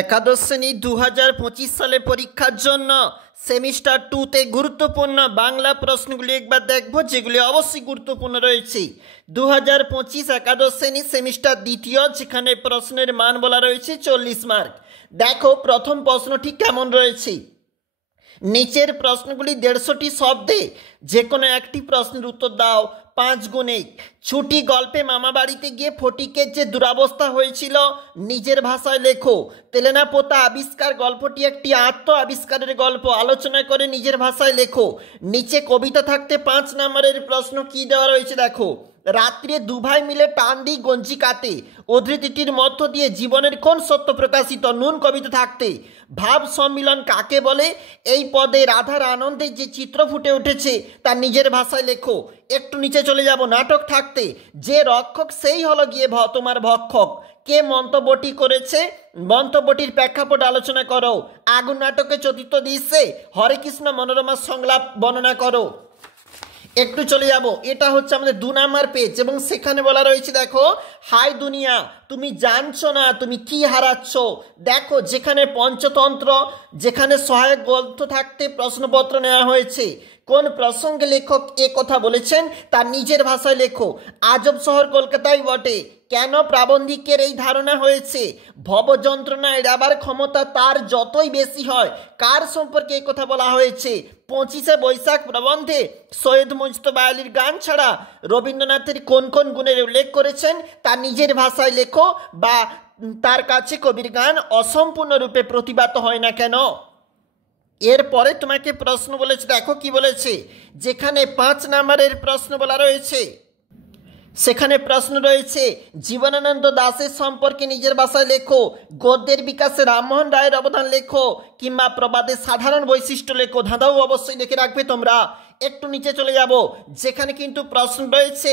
একাদশ শ্রেণী 2025 সালে পরীক্ষার জন্য সেমিস্টার 2তে গুরুত্বপূর্ণ বাংলা প্রশ্নগুলি একবার দেখব, যেগুলি অবশ্যই গুরুত্বপূর্ণ রয়েছে। 2025 একাদশ শ্রেণী সেমিস্টার দ্বিতীয়, যেখানে প্রশ্নের মান বলা রয়েছে 40 মার্ক। দেখো প্রথম প্রশ্নটি কেমন রয়েছে। নিচের প্রশ্নগুলি 150টি শব্দে যে কোনো একটি প্রশ্নের উত্তর দাও। 5 গুণে ছুটি গল্পে মামা বাড়িতে গিয়ে ফটিকের যে দুরবস্থা হয়েছিল নিজের ভাষায় লেখো। তেলেনা পোতা আবিষ্কার গল্পটি একটি আত্ম আবিষ্কারের গল্প, আলোচনা করে নিজের ভাষায় লেখো। নিচে কবিতা থাকতে 5 নম্বরের প্রশ্ন কি দেওয়া রয়েছে দেখো। রাত্রে দুভাই মিলে টান দিই গঞ্জি কাটে, উদ্ধৃতিটির মধ্য দিয়ে জীবনের কোন সত্য প্রকাশিত। নুন কবিতা থাকতে ভাব সম্মিলন কাকে বলে। এই পদে রাধার আনন্দে যে চিত্র ফুটে উঠেছে তার নিজের ভাষায় লেখো। একটু নিচে চলে যাব। নাটক থাকতে যে রক্ষক সেই হলো গিয়ে তোমার ভক্ষক। কে মন্তব্যটি করেছে, মন্তব্যটির প্রেক্ষাপট আলোচনা করো। আগুন নাটকে চতুর্থ দৃশ্যে হরে কৃষ্ণ মনোরমা সংলাপ বর্ণনা করো। একটু চলে যাব, এটা হচ্ছে আমাদের 2 নম্বর পেজ এবং সেখানে বলা রয়েছে দেখো, হাই দুনিয়া তুমি জানছো না তুমি কি হারাচ্ছ। দেখো যেখানে পঞ্চতন্ত্র, যেখানে সহায়ক গ্রন্থ থাকতে প্রশ্নপত্র নেওয়া হয়েছে। কোন প্রসঙ্গে লেখক এ কথা বলেছেন তার নিজের ভাষায় লেখো। আজব শহর কলকাতায় বটে, কেন প্রাবন্ধিকের এই ধারণা হয়েছে। ভব যন্ত্রণা এড়াবার ক্ষমতা তার যতই বেশি হয়, কার সম্পর্কে এই কথা বলা হয়েছে। 25শে বৈশাখ প্রবন্ধে সৈয়দ মুজতবা আলীর গান ছাড়া রবীন্দ্রনাথের কোন কোন গুণের উল্লেখ করেছেন তার নিজের ভাষায় লেখো, বা তার কাছে কবির গান অসম্পূর্ণরূপে প্রতিভাত হয় না কেন। এরপরে তোমাকে প্রশ্ন বলেছে, দেখো কি বলেছে। যেখানে 5 নম্বরের প্রশ্ন বলা রয়েছে সেখানে প্রশ্ন রয়েছে জীবনানন্দ দাশের সম্পর্কে নিজের ভাষায় লেখো। গদ্যের বিকাশে রামমোহন রায়ের অবদান লেখো, কিংবা প্রবাদের সাধারণ বৈশিষ্ট্য লেখো। ধাঁধাও অবশ্যই লিখে রাখবে তোমরা। একটু নিচে চলে যাব, যেখানে কিন্তু প্রশ্ন রয়েছে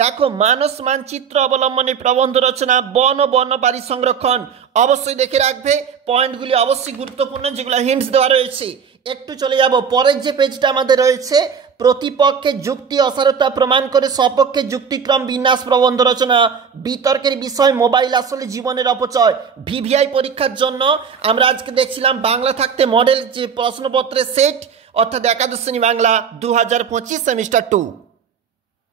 দেখো মানস মানচিত্র অবলম্বনে প্রবন্ধ রচনা, বন ও বন্যপ্রাণী সংরক্ষণ। অবশ্যই দেখে রাখবে, পয়েন্টগুলি অবশ্যই গুরুত্বপূর্ণ, যেগুলো হিন্টস দেওয়া রয়েছে। একটু চলে যাব, পরের যে পেজটা আমাদের রয়েছে প্রতিপক্ষের যুক্তি অসারতা প্রমাণ করে সপক্ষে যুক্তিক্রম বিন্যাস প্রবন্ধ রচনা। বিতর্কের বিষয় মোবাইল আসলে জীবনের অপচয়। ভিভিআই পরীক্ষার জন্য আমরা আজকে দেখছিলাম বাংলা থাকতে মডেল যে প্রশ্নপত্রের সেট, অর্থাৎ একাদশ শ্রেণী বাংলা 2025 সেমিস্টার 2।